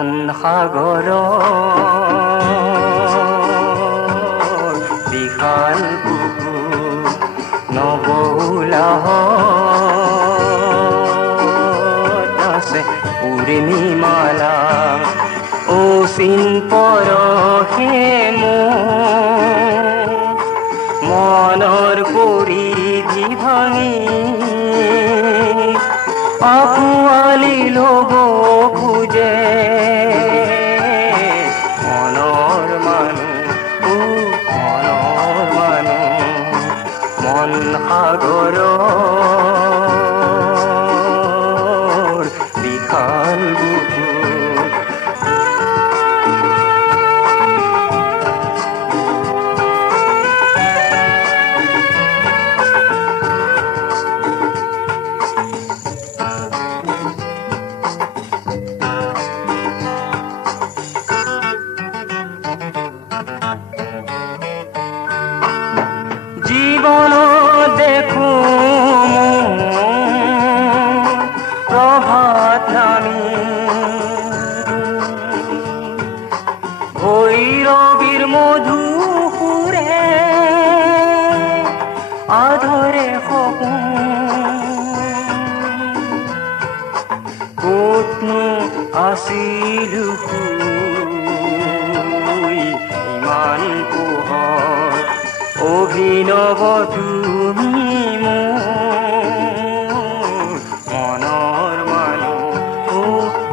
মন সাগৰৰ বিশাল বুকুত নবৌলাহত আছে উৰ্মিমালা অচিন পৰশে মোৰ মনৰ পৰিধি ভাঙি আঁকোৱালি ল'ব খোজে মনৰ মানুহ মনৰ মানুহ মন সাগৰৰ বিশাল বুকুত জীৱনত দেখো প্ৰভাত নামি ভৈৰৱীৰ মধুসুৰে আধৰে সপোন ক'তনো আছিলো ইমান পোহৰ অভিনৱ তুমি মোৰ মনৰ মানুহ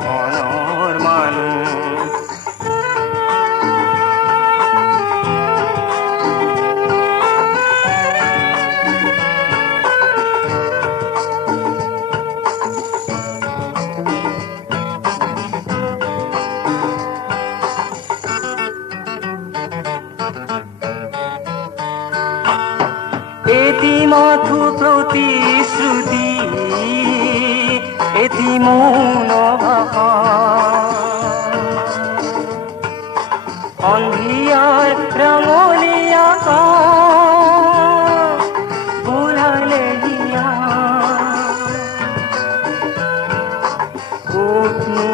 মনৰ মানুহ এটি মধু প্ৰতিশ্ৰুতি এটি মৌন ভাষা সন্ধিয়াৰ ৰঙলী আকাশ বুলালে হিয়া ক'তনো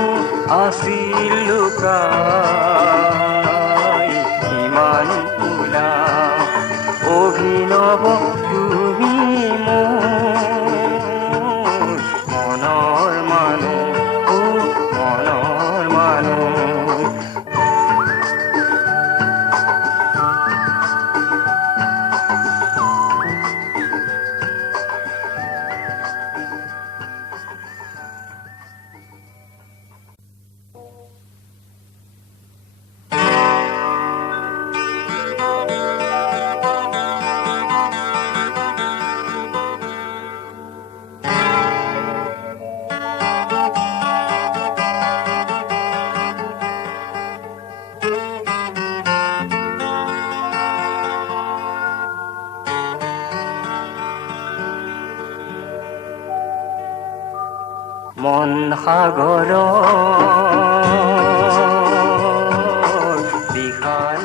আছিল লুকাই ইমান ফুলা অভিনৱ তুমি মোৰ মনৰ মানুহ মনৰ মানুহ মন সাগৰৰ বিশাল